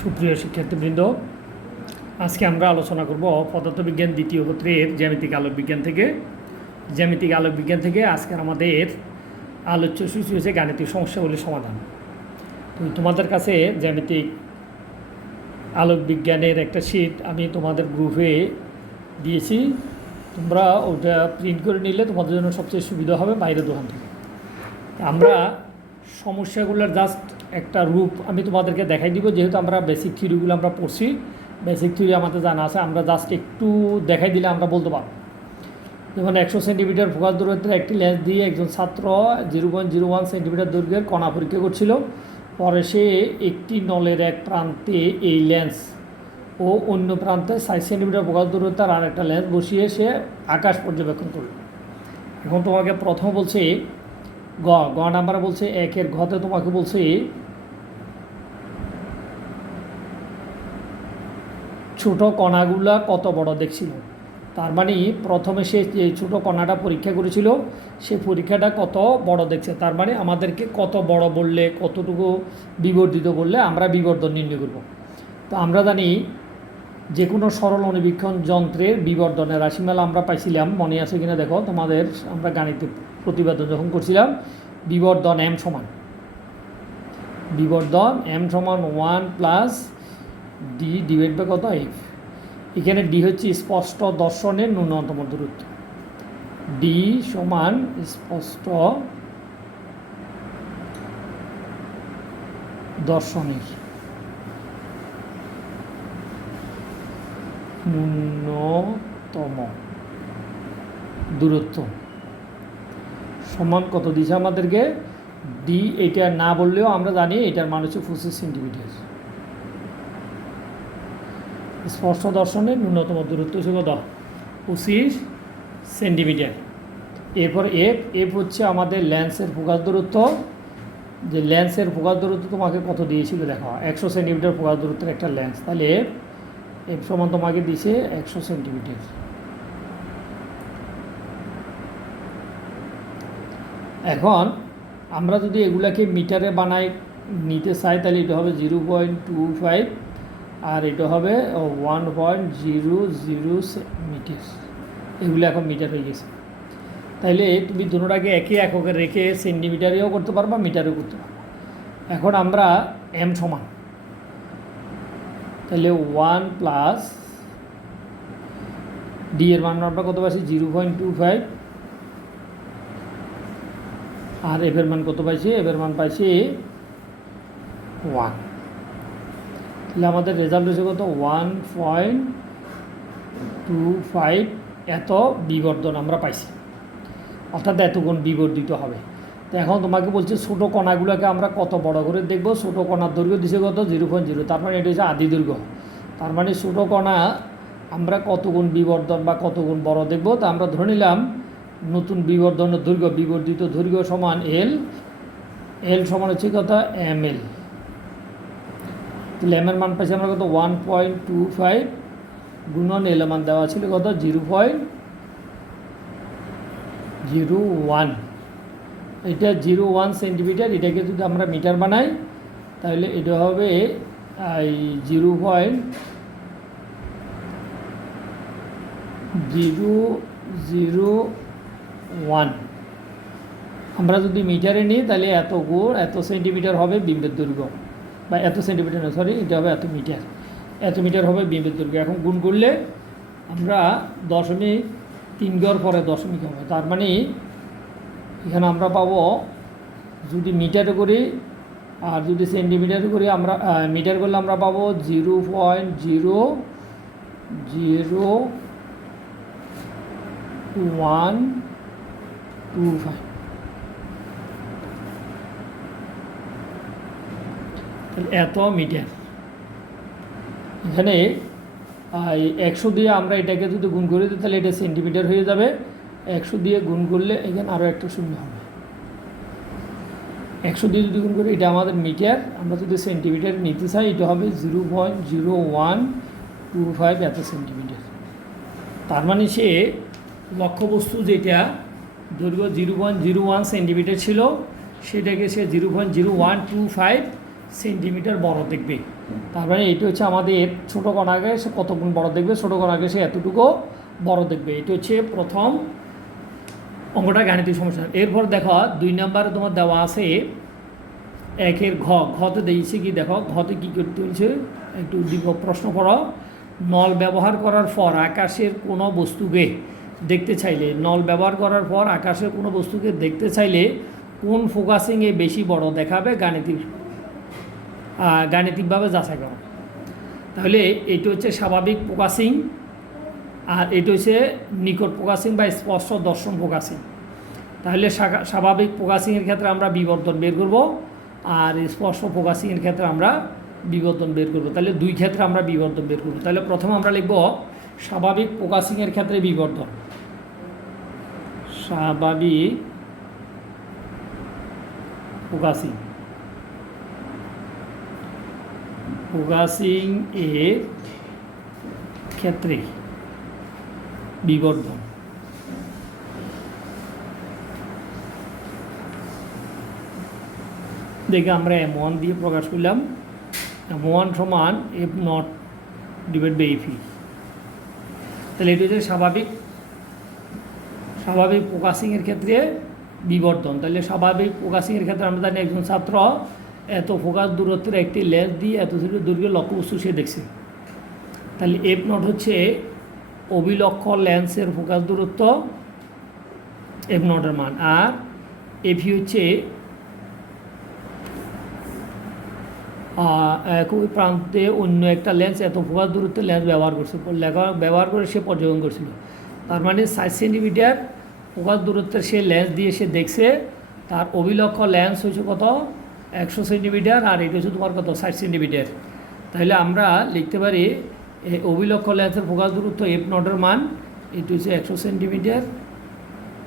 সুপ্রিয় শিক্ষার্থীবৃন্দ, আজকে আমরা আলোচনা করব পদার্থবিজ্ঞান দ্বিতীয় পত্রের জ্যামিতিক আলোক বিজ্ঞান থেকে। জ্যামিতিক আলোক বিজ্ঞান থেকে আজকের আমাদের আলোচ্য সূচি হচ্ছে গাণিতিক সমস্যাগুলির সমাধান। তো তোমাদের কাছে জ্যামিতিক আলোক বিজ্ঞানের একটা শীট আমি তোমাদের গ্রুপে দিয়েছি, তোমরা ওটা প্রিন্ট করে নিলে তোমাদের জন্য সবচেয়ে সুবিধা হবে বাইরের দোকান থেকে। আমরা সমস্যাগুলোর জাস্ট একটা রূপ আমি তোমাদেরকে দেখাই দিব, যেহেতু আমরা বেসিক থিওরিগুলো আমরা পড়ছি, বেসিক থিওরি আমাদের জানা আছে, আমরা জাস্ট একটু দেখাই দিলে আমরা বলতে পারব। যেমন 100 সেন্টিমিটার ফোকাস দূরত্বের একটি লেন্স দিয়ে একজন ছাত্র 0.01 সেন্টিমিটার দৈর্ঘ্যের কণা পরীক্ষা করছিল। পরে সে একটি নলের এক প্রান্তে এই লেন্স ও অন্য প্রান্তে 60 সেন্টিমিটার ফোকাস দূরত্বের আর একটা লেন্স বসিয়ে সে আকাশ পর্যবেক্ষণ করল। এখন তোমাকে প্রথম বলছে গ নাম্বার বলছে একের ঘতে তোমাকে বলছে ছোট কণাগুলা কত বড় দেখছিল। তার মানে প্রথমে সে যে ছোটো কণাটা পরীক্ষা করেছিল সে পরীক্ষাটা কত বড় দেখছে, তার মানে আমাদেরকে কত বড় বললে, কতটুকু বিবর্ধিত বললে আমরা বিবর্ধন নির্ণয় করব। তো আমরা জানি যে কোনো সরল অনুবীক্ষণ যন্ত্রের বিবর্ধনের রাশিমালা আমরা পাইছিলাম, মনে আছে কিনা দেখো তোমাদের, আমরা গাণিতিক প্রতিবেদন যখন করছিলাম, বিবর্ধন m সমান 1 প্লাস ডি ডিভাইড বাই কত f। এখানে ডি হচ্ছে স্পষ্ট দর্শনের ন্যূনতম দূরত্ব, ডি সমান স্পষ্ট দর্শনের ন্যূনতম দূরত্ব সমান কত দিছে আমাদেরকে, ডি। এটা না বললেও আমরা জানি এটার মান হচ্ছে 25 সেন্টিমিটার। স্পষ্ট দর্শনের ন্যূনতম দূরত্ব হচ্ছে কত, 25 সেন্টিমিটার। এরপর এফ হচ্ছে আমাদের লেন্সের ফোকাস দূরত্ব, যে লেন্সের ফোকাস দূরত্ব তোমাকে কত দিয়েছিল দেখো, 100 সেন্টিমিটার ফোকাস দূরত্বের একটা লেন্স, তাহলে এফ সমান তোমাকে দিছে 100 সেন্টিমিটার। এখন আমরা যদি এগুলাকে মিটারে বানাই নিতে চাই তাহলে এটা হবে 0.25 আর এটা হবে 1.00 মিটার। এগুলো এখন মিটার হয়ে গেছে। তাইলে তুমি দুটোটাকে একই এককে রেখে সেন্টিমিটারেও করতে পারবা, মিটারেও করতে পারবা। এখন আমরা m সমান, তাহলে 1 প্লাস ডি এর মান আমরা কত পাইছি 0.25 আর এফের মান কত পাইছি, এফের মান পাইছি 1। তাহলে আমাদের রেজাল্ট হচ্ছে কত 1.25 এত বিবর্ধন আমরা পাইছি, অর্থাৎ এত গুণ বিবর্ধিত হবে। তো এখন তোমাকে বলছে ছোটো কণাগুলোকে আমরা কত বড় করে দেখব। ছোটো কণার দৈর্ঘ্য দিছে কত 0.0, তার মানে এটা হচ্ছে আদি দৈর্ঘ্য। তার মানে ছোটো কণা আমরা কত গুণ বিবর্ধন বা কত গুণ বড় দেখব। তা আমরা ধরে নিলাম নতুন বিবর্ধনের দৈর্ঘ্য, বিবর্ধিত দৈর্ঘ্য সমান এল সমান হচ্ছে কত ml। তাহলে এমের মান পাইছি আমরা কত 1.25 গুণন এল মান দেওয়া ছিল কত 0.01। এটা 0.1 সেন্টিমিটার। এটাকে যদি আমরা মিটার বানাই তাহলে এটা হবে 0.001। আমরা যদি মিটারে নিই তাহলে এত গুণ এত সেন্টিমিটার হবে বিম্বের দৈর্ঘ্য, বা এত সেন্টিমিটার না, সরি, এটা হবে এত মিটার হবে বিম্বের দৈর্ঘ্য। এখন গুণ করলে আমরা 0.3 গড় পরে দশমিক হবে, তার মানে এখানে আমরা পাবো যদি মিটারে করি আর যদি সেন্টিমিটারে করি, আমরা মিটার করলে আমরা পাবো 0.00125। এত মিটার। এখানে 100 দিয়ে আমরা এটাকে যদি গুণ করে দিই তাহলে এটা সেন্টিমিটার হয়ে যাবে। 100 দিয়ে গুণ করলে এখানে আরও একটা শূন্য হবে। 100 দিয়ে যদি গুণ করি এটা আমাদের মিটার, আমরা যদি সেন্টিমিটার নিতে চাই এটা হবে 0.0125 এত সেন্টিমিটার। তার মানে সে লক্ষ্যবস্তু যেটা দৈর্ঘ্য 0.01 সেন্টিমিটার ছিল সেটাকে সে 0.0125 সেন্টিমিটার বড় দেখবে। তার মানে এটি হচ্ছে আমাদের ছোটো কণাকে সে কত গুণ বড় দেখবে, ছোটো কণাকে সে এতটুকু বড় দেখবে। এটি হচ্ছে প্রথম অঙ্কটা গাণিতিক সমস্যা। এরপর দেখো 2 নম্বরে তোমার দেওয়া আছে 1-এর ঘতে দিয়েছে কি, দেখো ঘতে কী করতে হয়েছে একটু প্রশ্ন পড়ো। নল ব্যবহার করার পর আকাশের কোনো বস্তুকে দেখতে চাইলে, নল ব্যবহার করার পর আকাশের কোনো বস্তুকে দেখতে চাইলে কোন ফোকাসিংয়ে বেশি বড় দেখাবে গাণিতিকভাবে যাচাই করো। তাহলে এটি হচ্ছে স্বাভাবিক ফোকাসিং, আর এটি হচ্ছে নিকট ফোকাসিং বা স্পষ্ট দর্শন ফোকাসিং। তাহলে স্বাভাবিক ফোকাসিংয়ের ক্ষেত্রে আমরা বিবর্তন বের করব, আর স্পষ্ট ফোকাসিংয়ের ক্ষেত্রে আমরা বিবর্তন বের করব। তাহলে 2 ক্ষেত্রে আমরা বিবর্তন বের করব। তাহলে প্রথমে আমরা লিখব স্বাভাবিক ফোকাসিংয়ের ক্ষেত্রে বিবর্তন। স্বাভাবিক ফোকাসিং এর ক্ষেত্রে বিবর্তন। দেখে আমরা M1 দিয়ে প্রকাশ করলাম, M1 সমান F0 ডিভাইড বাই F। তাহলে এটি হচ্ছে স্বাভাবিক ফোকাসিংয়ের ক্ষেত্রে বিবর্তন। তাহলে স্বাভাবিক ফোকাসিংয়ের ক্ষেত্রে আমরা জানি একজন ছাত্র এত ফোকাস দূরত্বের একটি লেন্স দিয়ে এত দৈর্ঘ্যের লক্ষ্যবস্তু সে দেখছে। তাহলে F0 হচ্ছে অভিলক্ষ লেন্সের ফোকাস দূরত্ব, F0 এর মান, আর F হচ্ছে একই প্রান্তে অন্য একটা লেন্স এত ফোকাস দূরত্বের লেন্স ব্যবহার করে সে পর্যবেক্ষণ করছিল। তার মানে 60 সেন্টিমিটার ফোকাস দূরত্বের সে লেন্স দিয়ে সে দেখছে, তার অভিলক্ষ লেন্স হচ্ছে কত 100 সেন্টিমিটার, আর এটা হচ্ছে তোমার কত 60 সেন্টিমিটার। তাহলে আমরা লিখতে পারি অভিলক্ষ লেন্সের ফোকাস দূরত্ব F0 এর মান এটা হচ্ছে 100 সেন্টিমিটার,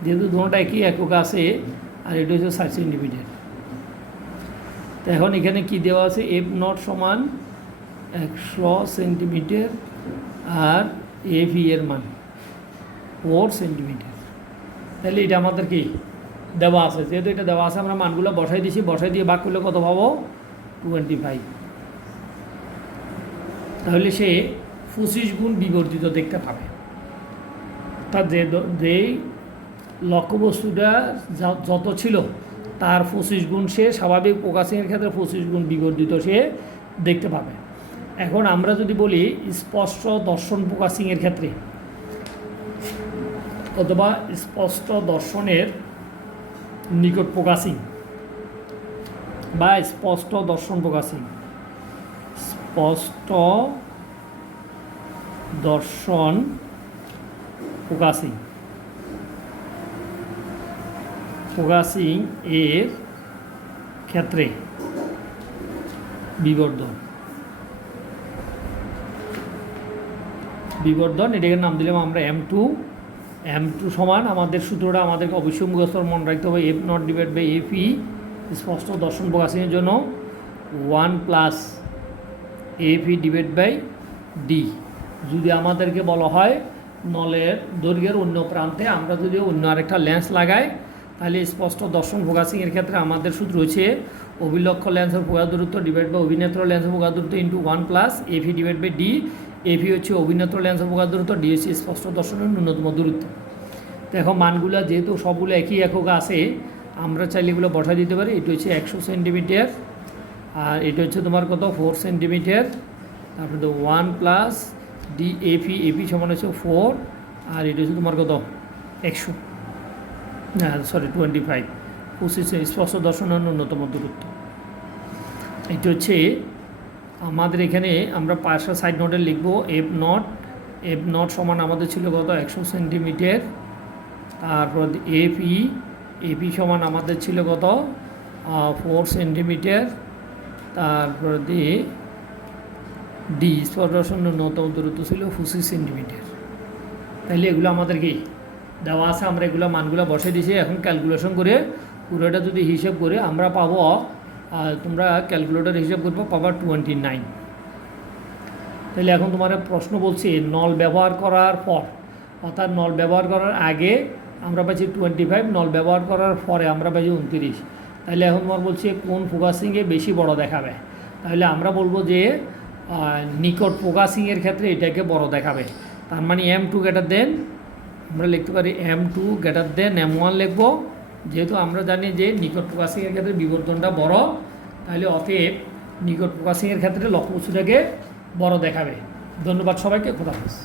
যেহেতু দুটোটা একই একক আছে, আর এটা হচ্ছে 60 সেন্টিমিটার। তো এখন এখানে কি দেওয়া আছে, F0 সমান 100 সেন্টিমিটার আর FE এর মান 4 সেন্টিমিটার। তাহলে এটা আমাদের কি দেওয়া আছে, যেহেতু এটা দেওয়া আছে আমরা মানগুলো বসাই দিয়েছি, বসাই দিয়ে ভাগ করলে কত পাবো 25। তাহলে সে 25 গুণ বিবর্ধিত দেখতে পাবে। তার যেই লক্ষ্যবস্তুটা যত ছিল তার 25 গুণ সে স্বাভাবিক ফোকাসিংয়ের ক্ষেত্রে 25 গুণ বিবর্ধিত সে দেখতে পাবে। এখন আমরা যদি বলি স্পষ্ট দর্শন ফোকাসিংয়ের ক্ষেত্রে অথবা স্পষ্ট দর্শনের নিকট ফোকাসিং বা স্পষ্ট দর্শন ফোকাসিং, স্পষ্ট দর্শন ফোকাসিং এর ক্ষেত্রে বিবর্ধন এটাকে নাম দিলাম আমরা M2 সমান আমাদের সূত্রটা আমাদেরকে অবশ্যই মুখস্থ মনে রাখতে হবে, F0 ডিভাইড বাই FE স্পষ্ট দর্শন ফোকাসিংয়ের জন্য 1 plus FE divide by D। যদি আমাদেরকে বলা হয় নলের দৈর্ঘ্যের অন্য প্রান্তে আমরা যদি অন্য আরেকটা লেন্স লাগাই, তাহলে স্পষ্ট দর্শন ফোকাসিংয়ের ক্ষেত্রে আমাদের সূত্র হচ্ছে অভিলক্ষ লেন্সের ফোকাস দূরত্ব ডিভাইড বাই অভিনেত্র লেন্সের ফোকাস দূরত্ব into 1 plus FE divide by D। FE হচ্ছে অভিনেত্র লেন্সের ফোকাস দূরত্ব, D হচ্ছে স্পষ্ট দর্শনের ন্যূনতম দূরত্ব। দেখো মানগুলো যেহেতু সবগুলো একই একক আছে, আমরা চাইলে এগুলো বসাই দিতে পারি। এটা হচ্ছে 100 সেন্টিমিটার, আর এটা হচ্ছে তোমার কত 4 সেন্টিমিটার, তারপরে তো 1 প্লাস DFE সমান হচ্ছে 4, আর এটা হচ্ছে তোমার কত 100 না সরি 25 স্পষ্ট দর্শনের ন্যূনতম দূরত্ব। এটা হচ্ছে আমাদের এখানে আমরা পাঁচটা সাইড নোটে লিখব F0 সমান আমাদের ছিল কত 100 সেন্টিমিটার, তারপর FE সমান আমাদের ছিল কত 4 সেন্টিমিটার, তারপর দিয়ে D স্পষ্ট দর্শনের ন্যূনতম দূরত্ব ছিল 25 সেন্টিমিটার। তাহলে এগুলো আমাদের কি দেওয়া আছে, আমরা এগুলো মানগুলো বসে দিয়েছি। এখন ক্যালকুলেশন করে পুরোটা যদি হিসেব করে আমরা পাবো, তোমরা ক্যালকুলেটর হিসেব করবো পাবা 29। তাহলে এখন তোমার প্রশ্ন বলছে নল ব্যবহার করার পর, অর্থাৎ নল ব্যবহার করার আগে আমরা পাচ্ছি 25, নল ব্যবহার করার পরে আমরা পাচ্ছি 29। তাহলে এখন তোমার বলছে কোন ফোকাসিংয়ে বেশি বড় দেখাবে। তাহলে আমরা বলবো যে নিকট ফোকাসিংয়ের ক্ষেত্রে এটাকে বড় দেখাবে। তার মানে M2 গ্রেটার দেন, আমরা লিখতে পারি M2 গ্রেটার দেন M1 লিখবো, যেহেতু আমরা জানি যে নিকট ফোকাসিংয়ের ক্ষেত্রে বিবর্তনটা বড়, তাহলে অতএব নিকট ফোকাসিংয়ের ক্ষেত্রে লক্ষ্যবস্তুটাকে বড় দেখাবে। ধন্যবাদ সবাইকে, খোদা হাফেজ।